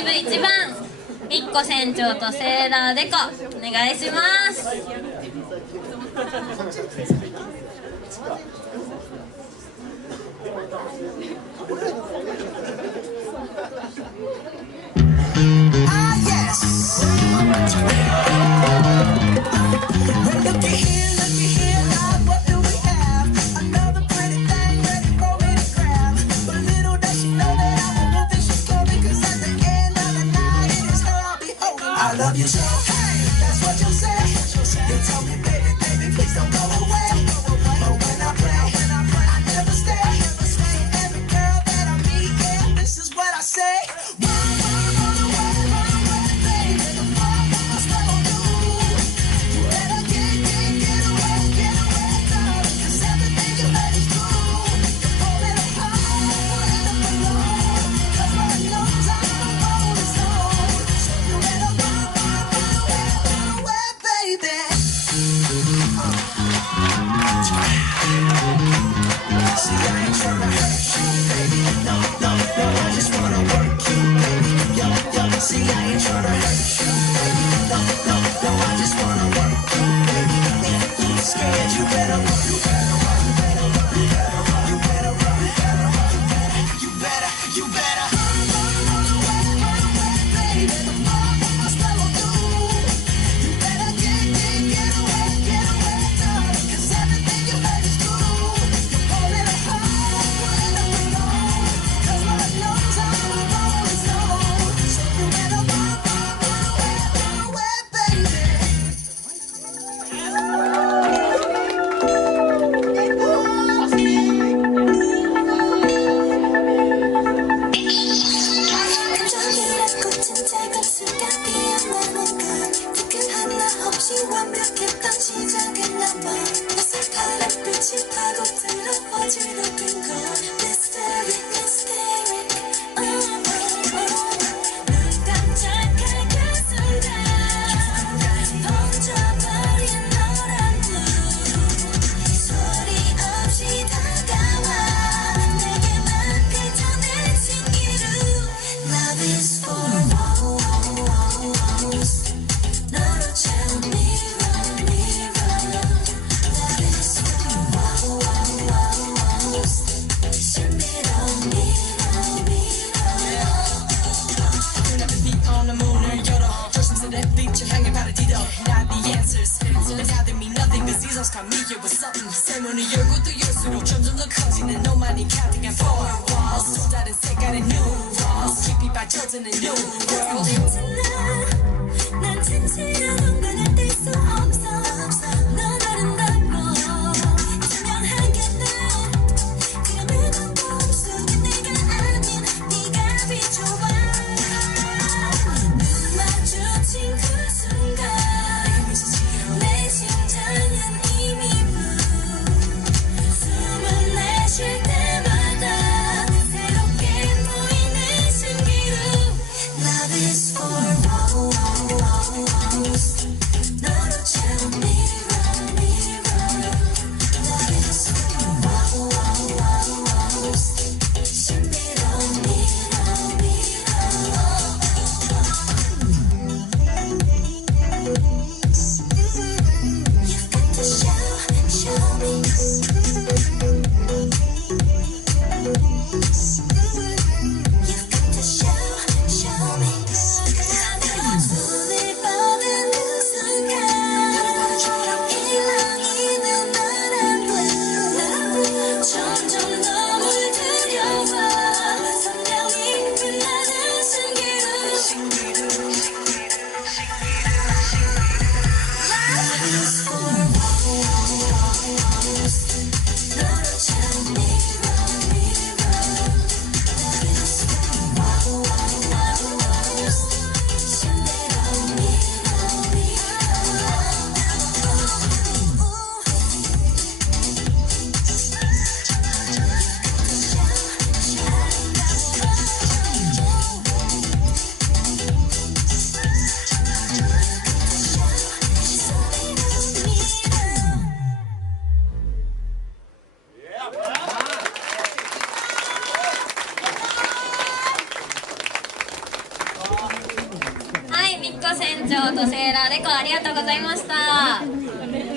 一部一番みっこ船長とセーラーでこお願いします。I love you so, hey, that's what you say. You told me, baby, baby, please don't go away. But when I pray, I never stay. So every girl that I meet, yeah, this is what I say. Run away, baby, the more my spell on you. You better get away, darling, 'cause everything you heard is true. You're falling apart, forever alone, 'cause my lungs are the rolling stone. So you better run away, baby. See, I ain't tryna hurt you, baby. No, I just wanna work you, baby. Yo, see, I ain't tryna hurt you, baby. No, I just wanna work you, baby. If you're scared, you better run, you better run, you better run, you better run, you better run, you better run, you better run away, baby. The more my spell will do. You better get away, darling, 'cause everything you heard is true. You're falling apart, forever alone, 'cause my lungs are the rolling stone. So you better run away, baby. 끈적이란 꽃은 작은 수가 피어나는 것 특근 하나 없이 완벽했던 시작은 넘어 낯선 파란빛이 파고들어 어지러 된 것 Mystery 눈 깜짝할 그 순간 번져버린 노란 불 소리 없이 다가와 내게만 펼쳐내진 이루 Love is for walls 너로 채운 mirror Love is for walls 신비로운 눈앞에 빛 없는 문을 열어 조심스레 빛을 향해 발을 디뎌 난 the answers 손에 가득 mean nothing cause these songs come me here with something 새 문을 열고 또 열수록 점점 더 커지는 너만이 가득한 four walls 또 다른 색깔의 new walls 깊이 빠져드는 new world 난 진실한 건 뗄 수 없어 넌 아름답고 투명하게 난 그림을 걷고 속에 내가 아닌 네가 비춰와 눈 마주친 그 순간 내 심장은 이미 숨을 내쉴 때마다 새롭게 보이는 신기루 Love is for walls っこ船長とセーラーでこありがとうございました。